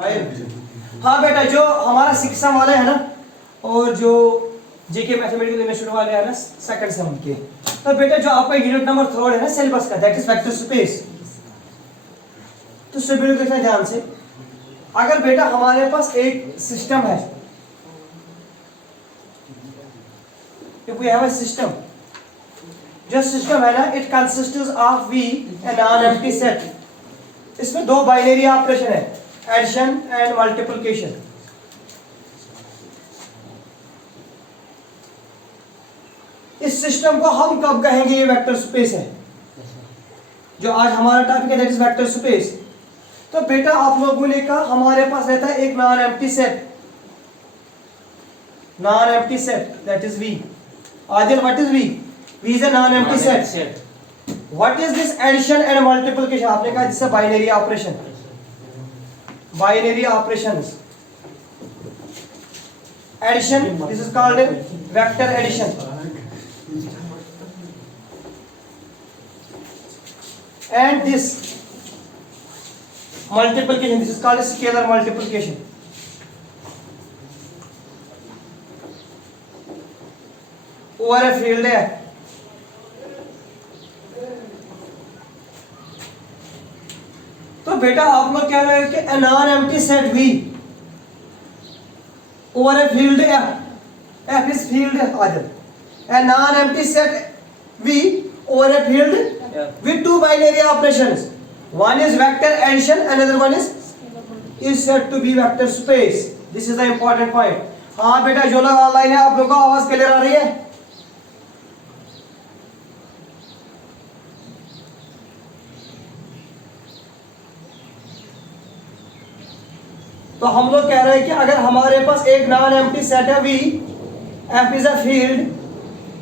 हाँ बेटा, जो हमारा शिक्षा वाले है ना, और जो जीके मैथमेटिकल लिमिटेड वाले हैं ना सेकंड सेम के, तो बेटा जो आपका यूनिट नंबर 3 है ना सिलेबस का, दैट इज वेक्टर स्पेस। तो सभी लोग देखना ध्यान से। अगर बेटा हमारे पास एक सिस्टम है, if we have a system, जो सिस्टम है ना, it consists of V a non empty set. इसमें दो बाइनरी ऑपरेशन है, एडिशन एंड मल्टीप्लिकेशन। इस सिस्टम को हम कब कहेंगे ये वेक्टर स्पेस है? जो आज हमारा टॉपिक है दैट इज वेक्टर स्पेस। तो बेटा आप लोगों ने कहा हमारे पास रहता है एक non empty set, non empty set that is V. Adil, what is V? V is a non empty set. What is this addition and multiplication? आपने कहा this binary operation, binary operations. Addition, this is called vector addition, and this multiplication, this is called scalar multiplication. over a field है। तो बेटा आप लोग कह रहे हैं कि a non empty set V over a field F, F is field आदर, a non empty set V over a field with two binary operations, one is vector addition, another one is said to be vector space. This is the important point. हाँ बेटा जो लोग online है आप लोगों को आवाज क्लियर आ रही है? तो हम लोग कह रहे हैं कि अगर हमारे पास एक नॉन एम्प्टी सेट है V, F is a field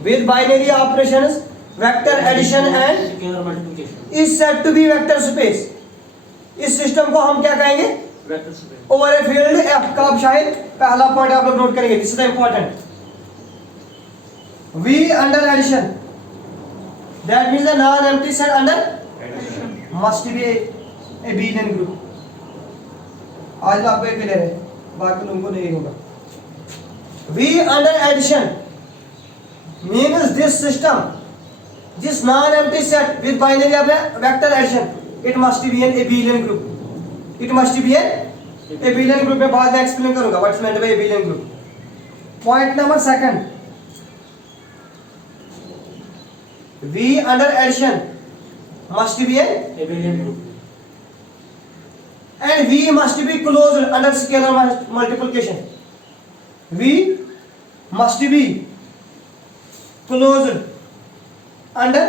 with binary operations, vector addition and is said to be vector space. इस सिस्टम को हम क्या कहेंगे? Vector space. Over a field F का अब शायद पहला पॉइंट आप लोग नोट करेंगे, this is important. V under addition, that means a non-empty set under must be a abelian group. आज आपको ये क्लियर है, बाकी लोगों को नहीं होगा। V under addition means this system, this non-empty set with binary vector addition, it must be an abelian group. It must be an abelian group. मैं बाद में एक्सप्लेन करूंगा what's meant by abelian group. Point number 2, V under addition must be an abelian group, and V must be closed under scalar multiplication. V must be closed under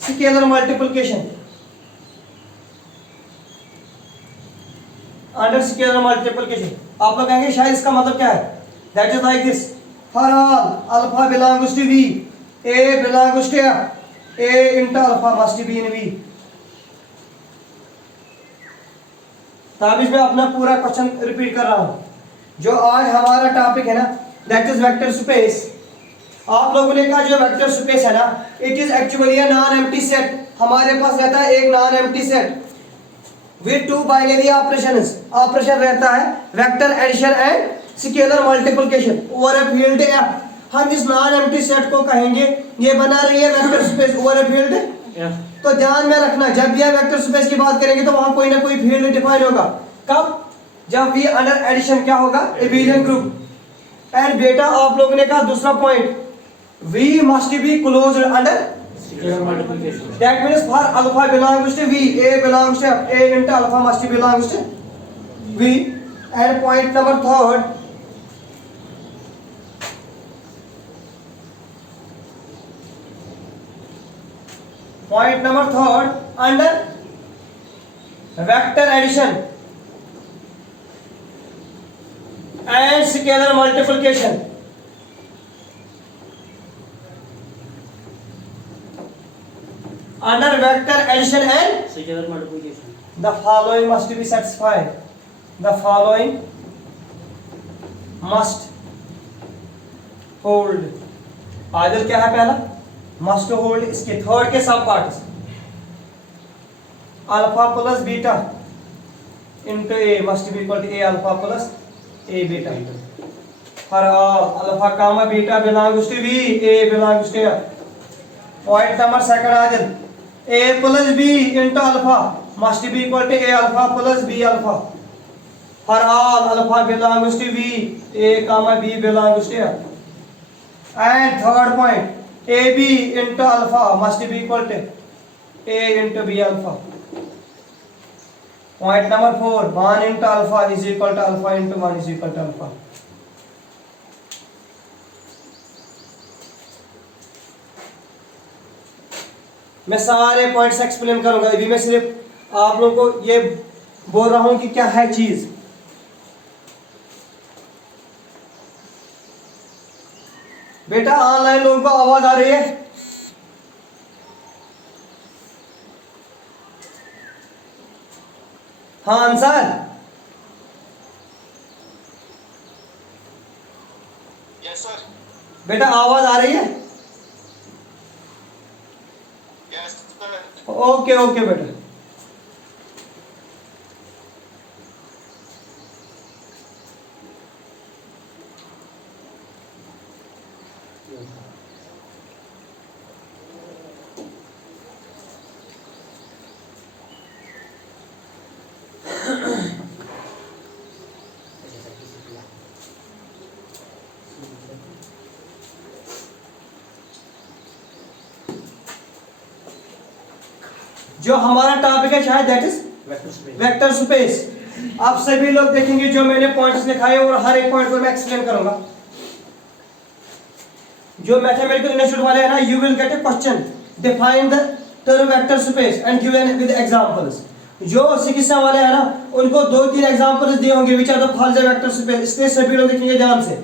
scalar multiplication. Under scalar multiplication आप लोग कहेंगे शायद इसका मतलब क्या है? That is like this. For all alpha belongs to V, A belongs to F, A into alpha must be in V. Tabish में अपना पूरा क्वेश्चन रिपीट कर रहा हूं। जो आज हमारा टॉपिक है ना that is vector space, आप लोगों ने कहा जो वेक्टर स्पेस है ना, it is actually a non empty set. हमारे पास रहता है एक non empty set with two binary operations. Operation रहता है vector addition and scalar multiplication over a field F। हम इस नॉन एम्प्टी सेट को कहेंगे ये बना रही है vector space over a field F। तो ध्यान में रखना जब भी वेक्टर स्पेस की बात करेंगे तो वहां कोई ना कोई फील्ड डिफाइन होगा। कब? जब V अंडर एडिशन क्या होगा? Abelian group. एंड बेटा आप लोगों ने कहा दूसरा point, V must be closed under scalar multiplication. that means for alpha belongs to V, A belongs to F, A into alpha must belongs to V. And point number 3, point number 3, under vector addition and scalar multiplication, under vector addition and Scalar multiplication, the following must be satisfied. The following must hold. आदल क्या है पहला? Must hold. इसके third के सब parts alpha plus beta into A must be equal to A alpha plus A beta. For all alpha comma beta belongs to B, A belongs to F. Point number second Adil. A plus B into alpha must be equal to A alpha plus B alpha. For all alpha belongs to B, A comma B belongs to F. And third point, AB into alpha must be equal to A into B alpha. Point number 4, 1 into alpha is equal to alpha into 1 is equal to alpha. मैं सारे points explain करूंगा, अभी मैं सिर्फ आप लोगों को ये बोल रहा हूं कि क्या है चीज। बेटा ऑनलाइन लोगों को आवाज आ रही है? हाँ अंसार, यस सर। बेटा आवाज आ रही है? Yes sir. ओके ओके बेटा। जो हमारा टॉपिक है शायद दैट इज वेक्टर स्पेस। आप सभी लोग देखेंगे जो मैंने पॉइंट्स लिखाए और हर एक पॉइंट को मैं एक्सप्लेन करूंगा। जो मैथमेटिकल इंस्टीट्यूट वाले हैं ना, you will get A question define the term vector space and given with examples. जो चिकित्सा वाले हैं ना, उनको 2-3 एग्जांपल्स दिए होंगे which are the false vector space. इसलिए सभी लोग देखेंगे ध्यान से।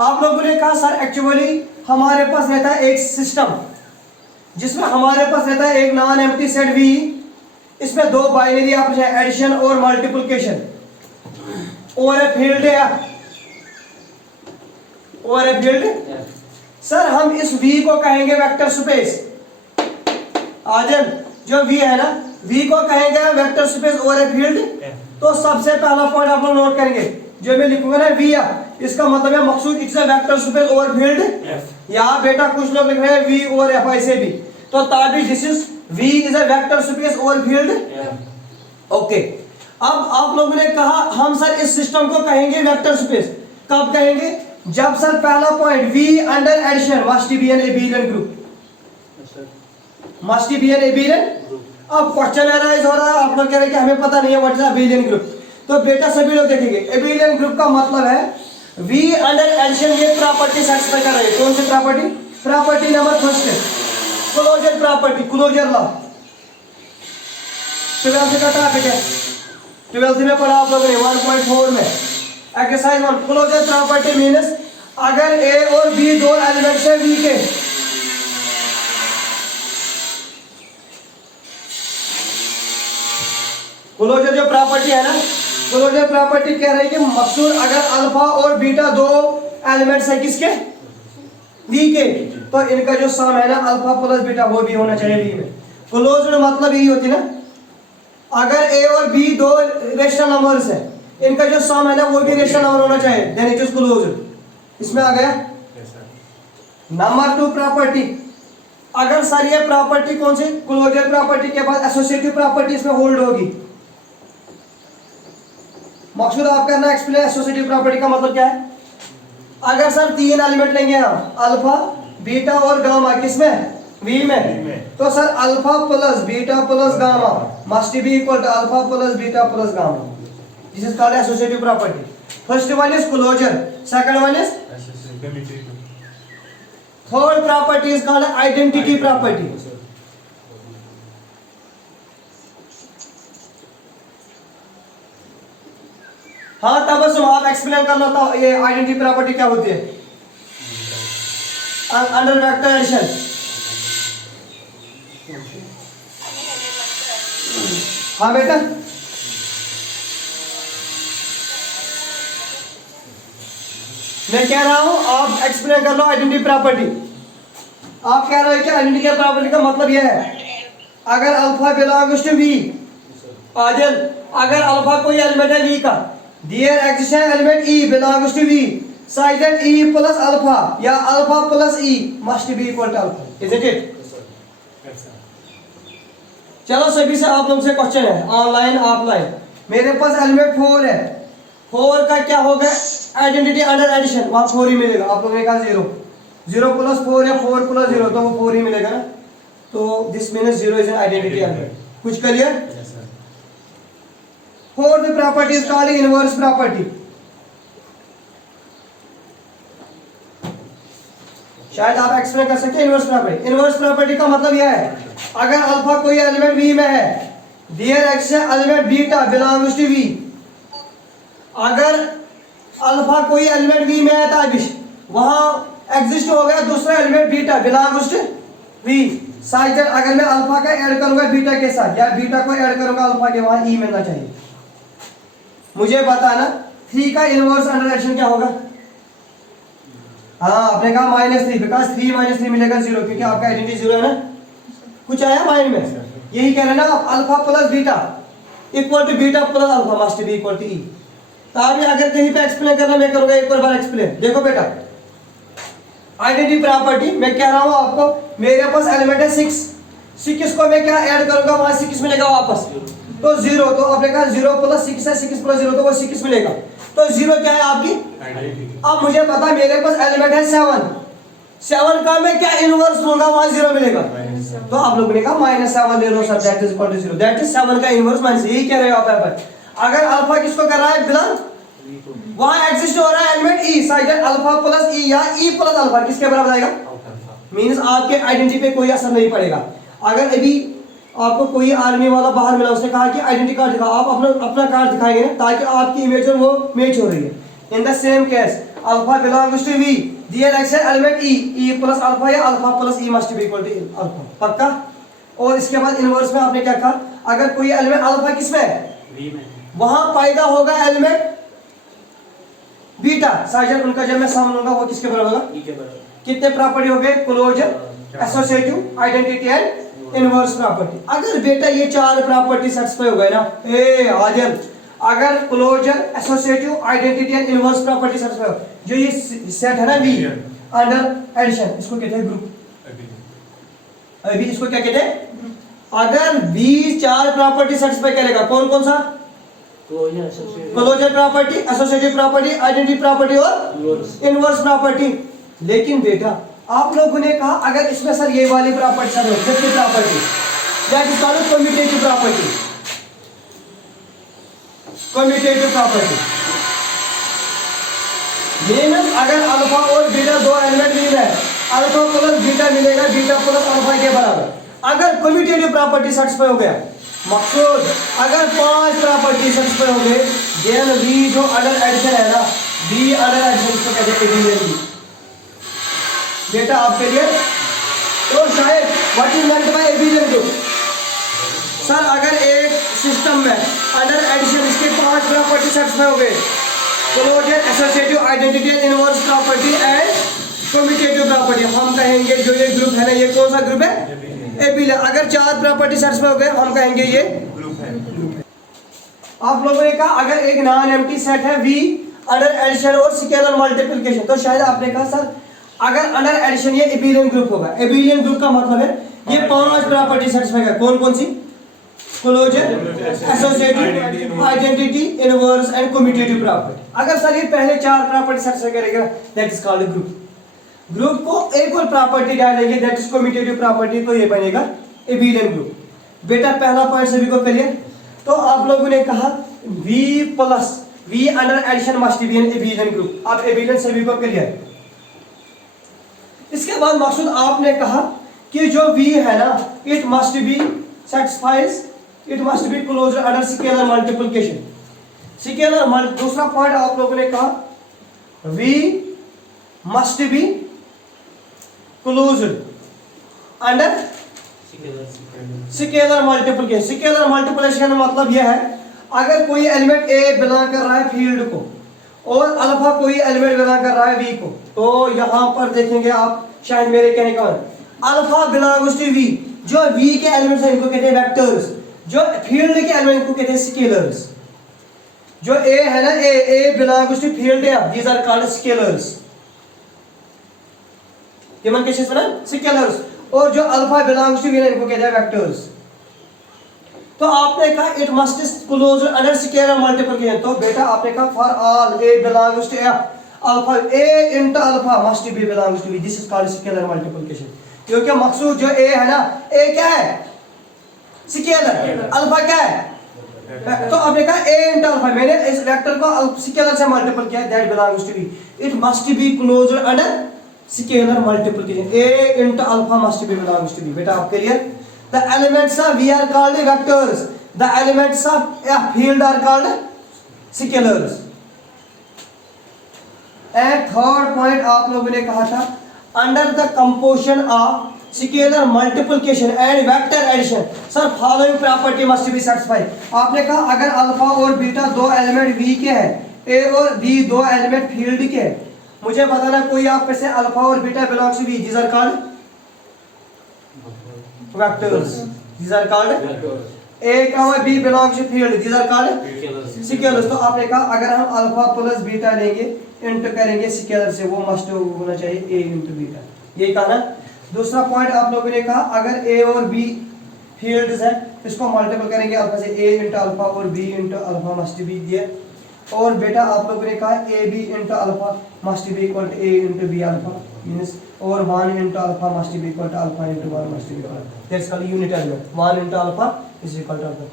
आप लोगों ने कहा सर एक्चुअली हमारे पास रहता है एक सिस्टम जिसमें हमारे पास रहता है एक नॉन एम्प्टी सेट V, इसमें 2 बाइनरी ऑपरेशन एडिशन और मल्टीप्लिकेशन और ए फील्ड है और ए फील्ड। सर हम इस V को कहेंगे वेक्टर स्पेस। आजन जो V है ना, V को कहेंगे वेक्टर स्पेस और ए फील्ड। तो सबसे पहला पॉइंट आप लोग नोट करेंगे, जो मैं लिखूंगा ना V, इसका मतलब है मकसूद इट्स अ वेक्टर स्पेस और फील्ड। यहाँ बेटा कुछ लोग लिख रहे हैं V और F ऐसे भी, तो ताकि this is V is a vector space और फील्ड। ओके, अब आप लोगों ने कहा हम सर इस सिस्टम को कहेंगे वेक्टर स्पेस। कब कहेंगे? जब सर पहला point V under addition must be an abelian group, must be an abelian. अब क्वेश्चन एनालाइज हो रहा है, आप लोग कह रहे हैं कि हमें पता नहीं है व्हाट इज एबिलियन ग्रुप। तो बेटा सभी लोग देखेंगे एबिलियन ग्रुप का मतलब है V अंडर एडिशन ये प्रॉपर्टी सेटिस्फाई कर रही है। कौन सी प्रॉपर्टी? प्रॉपर्टी नंबर फर्स्ट है closure property, closure law. 12th का टॉपिक है, 12th में पढ़ा आप लोगों ने 1.4 में एक्सरसाइज 1। क्लोजर प्रॉपर्टी मींस अगर A और B 2 एलिमेंट्स है V के, क्लोजर जो प्रॉपर्टी है ना, क्लोजर प्रॉपर्टी कह रही है कि मकसूद अगर अल्फा और बीटा 2 एलिमेंट्स है किसके? V के, तो इनका जो सम है ना अल्फा प्लस बीटा वो भी होना चाहिए V में। क्लोज्ड मतलब यही होती ना, अगर A और B 2 रेशनल नंबर्स है, इनका जो सम है ना वो भी रेशनल नंबर होना चाहिए, देन इट इज क्लोज्ड। इसमें आ गया नंबर 2 प्रॉपर्टी। अगर सर ये प्रॉपर्टी कौन सी? क्लोजर प्रॉपर्टी के बाद एसोसिएटिव प्रॉपर्टी इसमें होल्ड होगी। मकसूद आप करना एक्सप्लेन एसोसिएटिव प्रॉपर्टी का मतलब क्या है। अगर सर 3 एलिमेंट लेंगे हम अल्फा बीटा और गामा, किसमें? V में। तो sir alpha plus beta plus gamma must be equal to alpha plus beta plus gamma. This is called associative property. First one is closure, second one is third property is called identity property. हाँ तबस्सुम आप explain करना था ये identity property क्या होती है under vector addition. हाँ बेटा, मैं कह रहा हूं आप एक्सप्लेन कर लो आइडेंटिटी प्रॉपर्टी। आप कह रहे हैं कि आइडेंटिटी प्रॉपर्टी का मतलब यह है अगर alpha belongs to V, Adil अगर अल्फा कोई एलिमेंट है वी का, there exist element E belongs to V such that e plus alpha या alpha plus e must be equal to alpha, isn't it? Yes, sir. चलो सभी से आप लोग से क्वेश्चन है, ऑनलाइन ऑफलाइन। मेरे पास एलिमेंट 4 है, 4 का क्या होगा आइडेंटिटी अंडर एडिशन, वहां 4 ही मिलेगा। आप लोगों ने कहा 0, 0 प्लस 4 या 4 प्लस 0 तो वो 4 ही मिलेगा ना, तो this means 0 is an identity under. कुछ clear? Yes, sir. Fourth property is called inverse property. शायद आप एक्सप्लेन कर सकते हैं इनवर्स प्रॉपर्टी। इनवर्स प्रॉपर्टी का मतलब यह है, अगर अल्फा कोई एलिमेंट वी में है, there x element beta belongs to V. अगर अल्फा कोई एलिमेंट वी में है ताबिश, वहां एग्जिस्ट हो गया दूसरा element beta belongs to V. Side अगर मैं अल्फा का ऐड करूंगा बीटा के साथ या बीटा को ऐड करूंगा अल्फा के, वहां ई मिलना चाहिए। मुझे बताना 3 का इनवर्स अंडर एडिशन क्या होगा? हाँ, आपने कहा -3, बिकॉज 3 - 3 मिलेगा 0, क्योंकि आपका आइडेंटिटी 0 है ना। कुछ आया माइंड में? यही कह रहे हैं ना आप, alpha plus beta equal to beta plus alpha must be equal to e. तो अभी अगर कहीं पे एक्सप्लेन करना, मैं करूंगा एक और बार एक्सप्लेन। देखो बेटा, आइडेंटिटी प्रॉपर्टी मैं कह रहा हूं आपको, मेरे पास एलिमेंट है 6, 6 को मैं क्या ऐड करूंगा, वहां 6 मिलेगा वापस, तो 0। तो आपने कहा 0 प्लस 6 है, 6 प्लस 0 तो वो 6 मिलेगा, तो 0 क्या है आपकी? Identity. अब मुझे पता मेरे पास एलिमेंट है 7, 7 का मैं क्या इनवर्स लूंगा, वहां 0 मिलेगा। तो आप लोगों ने कहा -7 ले लो sir, that is equal to 0, that is 7 का इनवर्स माइनस। यही कह रहे हो आप यहाँ पर। अगर अल्फा किसको कर रहा है बिलोंग, वहां एग्जिस्ट हो रहा है एलिमेंट ई, साइड अल्फा प्लस ई या ई प्लस अल्फा किसके बराबर आएगा? मींस आपके आइडेंटिटी पे कोई असर नहीं पड़ेगा। अगर अभी आपको कोई आर्मी वाला बाहर मिला, उसने कहा कि आइडेंटिटी कार्ड दिखाओ, आप अपना कार्ड दिखाएंगे ना, ताकि आपकी इमेज और वो मैच हो रही है। In the same case alpha belongs to V, there x element e, e plus alpha या alpha plus e must be equal to alpha, पक्का? और इसके बाद इनवर्स में आपने क्या कहा, अगर कोई एलिमेंट अल्फा किसमें है, V में। वहां पैदा होगा एलिमेंट बीटा, साइड उनका जब मैं सम लूंगा वो किसके बराबर होगा? E के बराबर। कितने प्रॉपर्टी हो गए? Closure, associative, identity and inverse property. अगर बेटा ये 4 प्रॉपर्टी सेटिस्फाई हो गए ना, ए आदिल, अगर closure, associative, identity and inverse property satisfy हो, जो ये सेट है ना वी अंडर एडिशन, इसको कहते हैं ग्रुप। अभी इसको क्या कहते हैं? अगर वी 4 प्रॉपर्टी सेटिस्फाई करेगा, कौन कौन सा? Closure, associative. Closure property, associative property, identity property और Inverse. Inverse property. लेकिन बेटा आप लोगों ने कहा अगर इसमें सर ये वाली property sir fifth property, that is called commutative property. Commutative property means अगर अल्फा और बीटा दो एलिमेंट मिल रहे हैं, अल्फा प्लस बीटा मिलेगा, बीटा प्लस अल्फा के बराबर। अगर कम्यूटेटिव प्रॉपर्टी सेटिस्फाई हो गया, मकसूद अगर 5 प्रॉपर्टी सेटिस्फाई हो गए, देन वी जो अंडर एडिशन है ना, वी अंडर एडिशन इसको कहते हैं एबिलियन। बेटा आपके लिए तो शायद what is meant bye abelian group? Sir अगर एक सिस्टम में अंडर एडिशन इसके 5 प्रॉपर्टी सेटिस्फाई हो गए, closure, associative, identity and inverse property and commutative property, हम कहेंगे जो ये ग्रुप है ना, ये कौन सा ग्रुप है? एबिलियन। अगर 4 प्रॉपर्टी सेटिस्फाई हो गए, हम कहेंगे ये ग्रुप है। आप लोगों ने कहा अगर एक नॉन एम्प्टी सेट है वी अंडर एडिशन और स्केलर मल्टीप्लिकेशन, तो शायद आपने कहा सर अगर अंडर एडिशन ये एबिलियन ग्रुप होगा। एबिलियन ग्रुप का मतलब है ये 5 प्रॉपर्टी सेटिस्फाई कर, कौन कौन सी? Closure, associative, identity, inverse and commutative property. अगर सर ये पहले 4 प्रॉपर्टी सेटिस्फाई करेगा, that is called group. Group को एक और प्रॉपर्टी डालेंगे, दैट इज कम्यूटेटिव प्रॉपर्टी, तो ये बनेगा एबिलियन ग्रुप। बेटा पहला पॉइंट सभी को क्लियर? तो आप लोगों ने कहा V plus V under addition must be an abelian group. अब एबिलियन सभी को क्लियर? इसके बाद मकसूद आपने कहा कि जो V है ना, it must B satisfies, it must be closer under scalar multiplication. Scalar दूसरा पॉइंट आप लोगों ने कहा V must be closed under scalar multiplication. Scalar multiplication का मतलब यह है अगर कोई एलिमेंट A बिलोंग कर रहा है फील्ड को और अल्फा कोई एलिमेंट बिलोंग कर रहा है V को, तो यहां पर देखेंगे आप, शायद मेरे कहने का अल्फा बिलोंग्स टू V, जो V के एलिमेंट्स हैं इनको कहते हैं वेक्टर्स। जो फील्ड के एलिमेंट को कहते हैं स्केलर्स। जो ए है ना, a belongs to field F, these are called scalars. ये मन कैसे सुना, स्केलर्स। और जो अल्फा बिलोंग्स टू वीन, इनको कहते हैं वेक्टर्स। तो आपने कहा it must close under scalar multiplication, तो बेटा आपने कहा for all A belongs to F alpha, A into alpha must be belongs to B, this is called scalar multiplication. क्योंकि मकसूद जो ए है ना, ए क्या है, स्केलर, अल्फा क्या है, तो आपने कहा ए इनटू अल्फा, मैंने इस वेक्टर को स्केलर से मल्टीपल किया, that belongs to B, it must be closed under scalar multiplication, A into alpha must be belongs to B. बेटा आप clear? The elements of V are called vectors, the elements of a field are called scalars. And third point आप लोगों ने कहा था, under the composition of scalar multiplication and vector addition, sir following property must be satisfied. आपने कहा अगर alpha और beta दो एलिमेंट वी के हैं, ए और बी दो एलिमेंट फील्ड के हैं, मुझे बताना कोई आप में से अल्फा और beta belongs to V, these are called vectors, these are called A comma B belongs to field, these are called scalars. तो आपने कहा अगर हम अल्फा प्लस बीटा लेंगे, इंटू करेंगे स्केलर से, वो मस्ट होना चाहिए ए इंटू बीटा, यही कहा ना। दूसरा पॉइंट आप लोगों ने कहा अगर ए और बी फील्ड्स है, इसको मल्टीपल करेंगे अल्फा से, ए इंटू अल्फा और B into alpha must be दिया। और बेटा आप लोगों ने कहा A B into alpha must be equal to A into B alpha means, और 1 into alpha must be equal to alpha into 1 must be equal, that's called unit element, 1 into alpha is equal to alpha.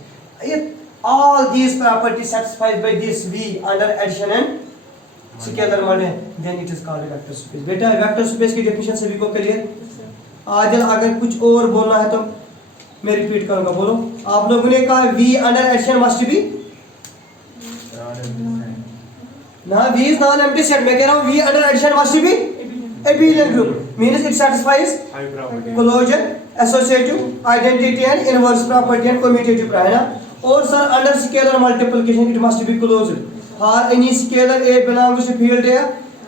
If all these properties satisfied by this V under addition and scalar multiplication, then it is called vector space. बेटा vector space की definition सभी को clear? Adil अगर कुछ और बोलना है तो मैं रिपीट करूंगा, बोलो। आप लोगों ने कहा V under addition must be ना, V is non empty set, मैं कह रहा हूं V under addition must be abelian group means it satisfies closure, associative, identity and inverse property and commutative है ना। और sir under scalar multiplication it must be closed for any scalar a belongs to field A,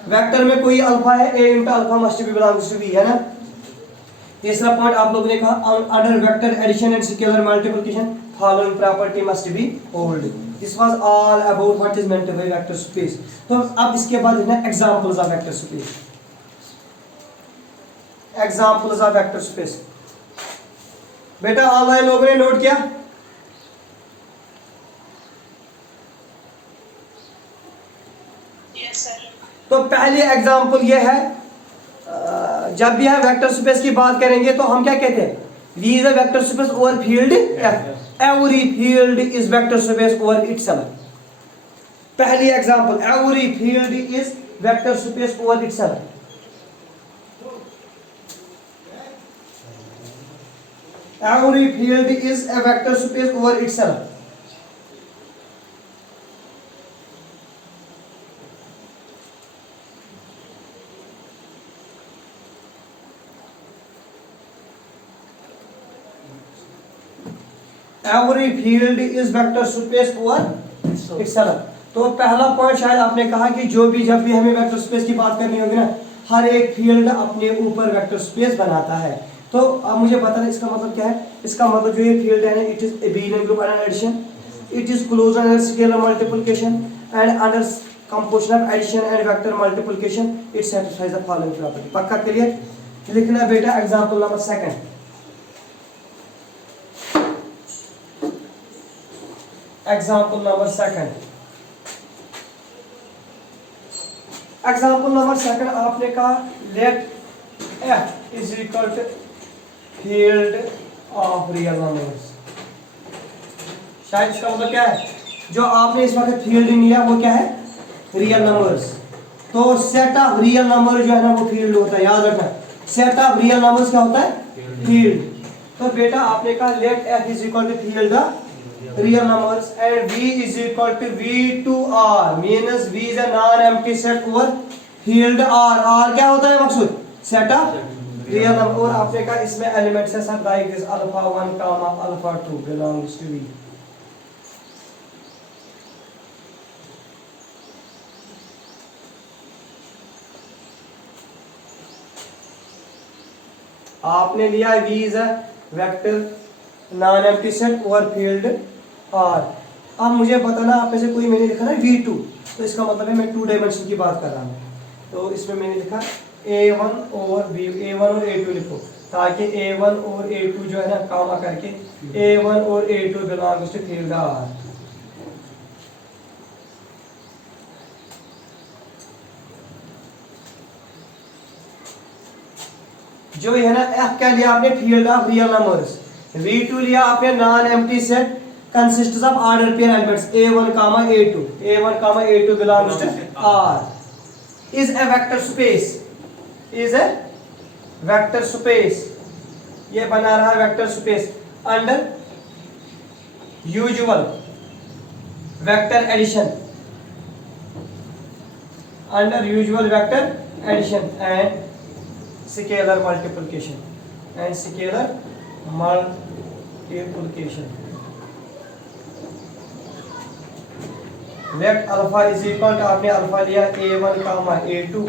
vector में कोई alpha है, a into alpha must be belongs to b है ना। तीसरा point आप लोगों ने कहा under vector addition and scalar multiplication following property must be hold. This was all about what is meant by vector space. तो अब इसके बाद है ना examples of vector space, examples of vector space. बेटा ऑनलाइन लोगों ने नोट किया? Yes sir. तो पहली एग्जांपल ये है, जब भी हम वेक्टर स्पेस की बात करेंगे तो हम क्या कहते हैं, V is a vector space over field F. Every field is vector space over itself. पहली example, every field is vector space over itself. Every field is a vector space over itself. Every field is vector space over itself. तो पहला point शायद आपने कहा कि जो भी जब भी हमें वेक्टर स्पेस की बात करनी होगी ना, हर एक फील्ड अपने ऊपर वेक्टर स्पेस बनाता है। तो अब मुझे बताना इसका मतलब क्या है। इसका मतलब जो ये फील्ड है ना, it is abelian group under addition, it is closed under scalar multiplication and under composition of addition and vector multiplication it satisfies the following property. पक्का क्लियर? लिखना बेटा example number second. Example number second, example number second आपने कहा late F is equal to field of real numbers। शायद इसका मतलब क्या है, जो आपने इस वक्त फील्ड लिया वो क्या है, रियल नंबर्स। तो सेट ऑफ रियल नंबर जो है ना वो फील्ड होता है, याद रखना। सेट ऑफ रियल नंबर्स क्या होता है, फील्ड। तो बेटा आपने कहा late F is equal to field of real numbers and V is equal to V to R means V is a non-empty set over field R। R क्या होता है Maqsood, set of real number. और आपने कहा इसमें एलिमेंट्स है sir like this alpha 1 comma alpha 2 belongs to V। आपने लिया V is a vector non empty set over field R। अब मुझे बताना, आप में से कोई मैंने लिखा ना V2, तो इसका मतलब है मैं 2 डायमेंशन की बात कर रहा हूँ। तो इसमें मैंने लिखा A1 और A2 लिखो, ताकि A1 और A2 जो है ना कामा करके A1 और A2 belongs to field R। जो है ना F क्या लिया आपने, field of real numbers. V2 लिया आपने non empty set consists of order pair elements A1 comma A2, A1 comma A2 belongs to R, is a vector space, is a vector space, ये बना रहा है vector space under usual vector addition, under usual vector addition and scalar multiplication, and scalar multiplication। Vector alpha is equal to, आपने alpha लिया A1 कामा A2,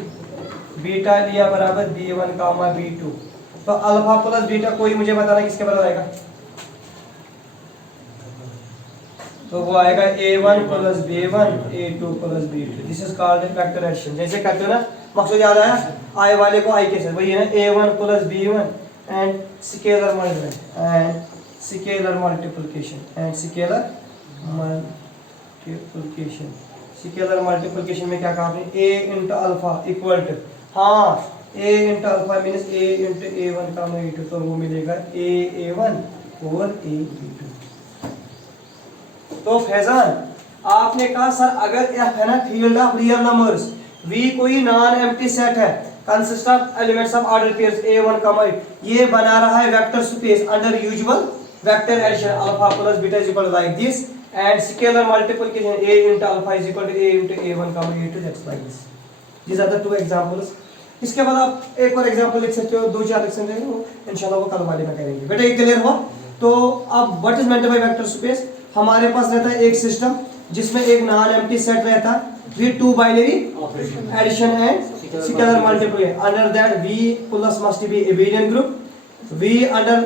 beta लिया बराबर B1 कामा B2। तो alpha plus beta कोई मुझे बताना किसके बराबर आएगा, तो वो आएगा A1 plus B1 A2 plus B2। This is called vector addition. जैसे करते हो ना, मकसद याद आया, आई वाले को आई के साथ वही है ना, A1 plus B1 and scalar multiplication. Scalar multiplication में क्या कहा आपने, A into alpha equal to, हाँ A into alpha means A into A1 का A2, तो वो मिलेगा A1 ओवर A2। तो फैजान आपने कहा सर अगर F है ना field of real numbers, V कोई नॉन एम्प्टी सेट है consist of elements of order pairs A1 का ये बना रहा है vector space under usual vector addition alpha plus beta is equal to like this, and scalar multiplication A into alpha is equal to A into A1 comma A2, that's like this. These are the two examples. इसके बाद आप एक और example लिख सकते हो, 2-4 लिख सकते हो, इंशाल्लाह वो कल वाले में करेंगे। बेटा ये क्लियर हुआ? तो अब what is meant by vector space, हमारे पास रहता है एक सिस्टम जिसमें एक नॉन एम्प्टी सेट रहता है with two binary addition and scalar multiplication. Under that V plus must be abelian group, V under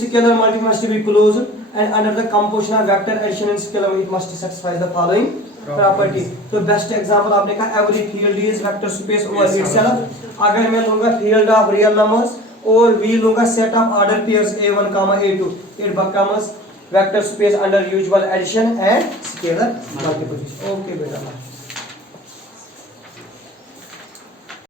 scalar multiplication must be closed, and under the composition of vector addition and scalar it must satisfy the following property। तो best example आपने कहा every field is vector space over itself. अगर मैं लूंगा field of real numbers और V लूंगा set of order pairs A1 comma A2, it becomes vector space under usual addition and scalar multiplication। Okay बेटा।